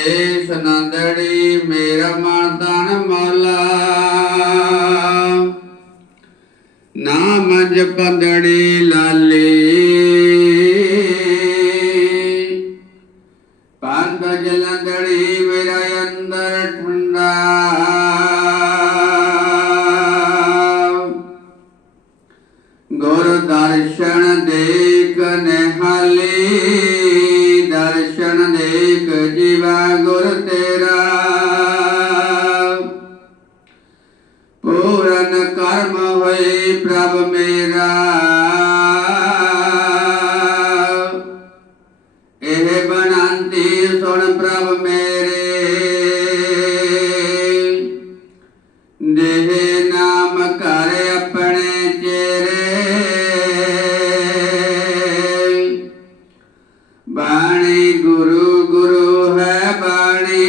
ਦੇਸ ਨੰਦੜੀ ਮੇਰਾ ਮਨ ਤਨ ਮਾਲਾ ਨਾਮ ਜਪੰਦੜੀ ਲਾਲੀ ਮੇਰਾ ਇਹ ਬਣਾਂਤੀ ਸੁਣ ਪ੍ਰਭ ਮੇਰੇ। ਦੇਹ ਨਾਮ ਘਰ ਆਪਣੇ ਚੇਰੇ। ਬਾਣੀ ਗੁਰੂ ਗੁਰੂ ਹੈ ਬਾਣੀ।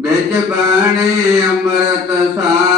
ਵਿੱਚ ਬਾਣੀ ਅੰਮ੍ਰਿਤ ਸਾਰੇ।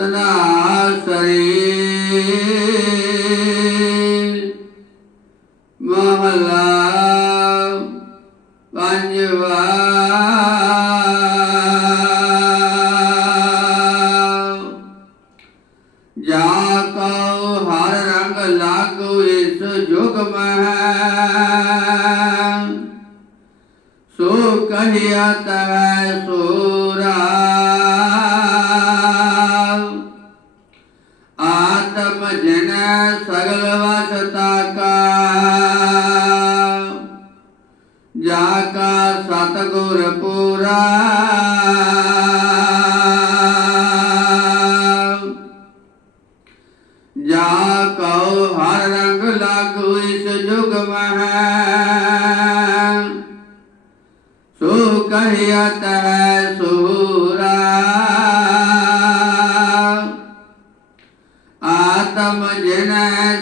ਤਨਾਸਰੀ ਮਹਲਾ ਪੰਜਵਾ ਜਾ ਕਉ ਹਰ ਰੰਗ ਲਾਗੂ ਇਸ ਜੁਗ ਮਹਿ। ਸੋ ਕਹਿਆ ਤੈ ਜਾ ਕਾ ਸਤਗੁਰ ਪੂਰਾ ਜਾ ਕਉ ਹਰ ਰੰਗ ਲਾਗੂ ਇਸ ਜੁਗ ਮਹਿ ਸੋ ਕਹਿਆ ਤੈ ਸੂਰਾ ਆਤਮ ਜਨ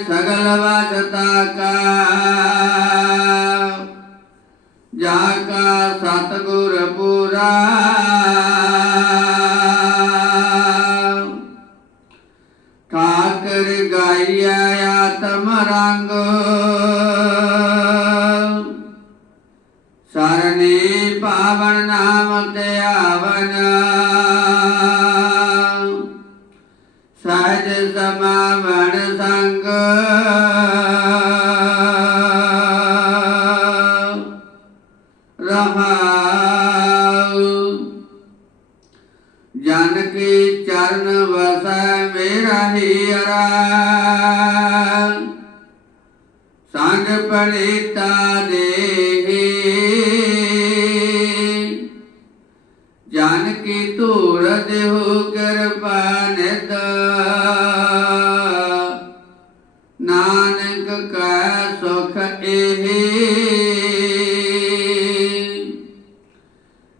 ਸਗਲ ਵਸਤਾ ਕਾ ਜਾ ਕਾ ਸਤਗੁਰ ਪੂਰਾ। ਠਾਕਰ ਗਾਇਆ ਆਤਮ ਰੰਗ। ਸਰਨੇ ਪਾਵਨ ਨਾਮ ਤੇ ਆਵਨ। ਸਹਜ ਸਮਾਵਣ ਸੰਗ। ਜਨ ਕੀ ਚਰਨ ਵਸੈ ਮੇਰਾ ਹੀਰਾ ਸੰਗ ਪੜੀਤਾ ਦੇ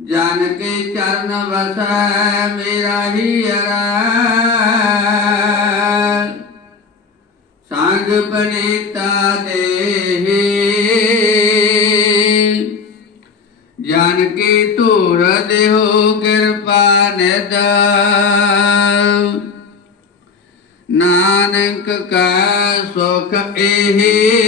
ਜਨ ਕੇ ਚਰਨ ਵਸੈ, ਮੇਰਾ ਹੀਰਾ ਸੰਗ ਬਨੀਤਾ ਦੇਹੀ। ਜਨ ਕੀ ਧੂਰ ਦੇਹੋ ਕਿਰਪਾ ਨਿਦ ਨਾਨਕ ਕਾ ਸੁਖ ਏਹੀ।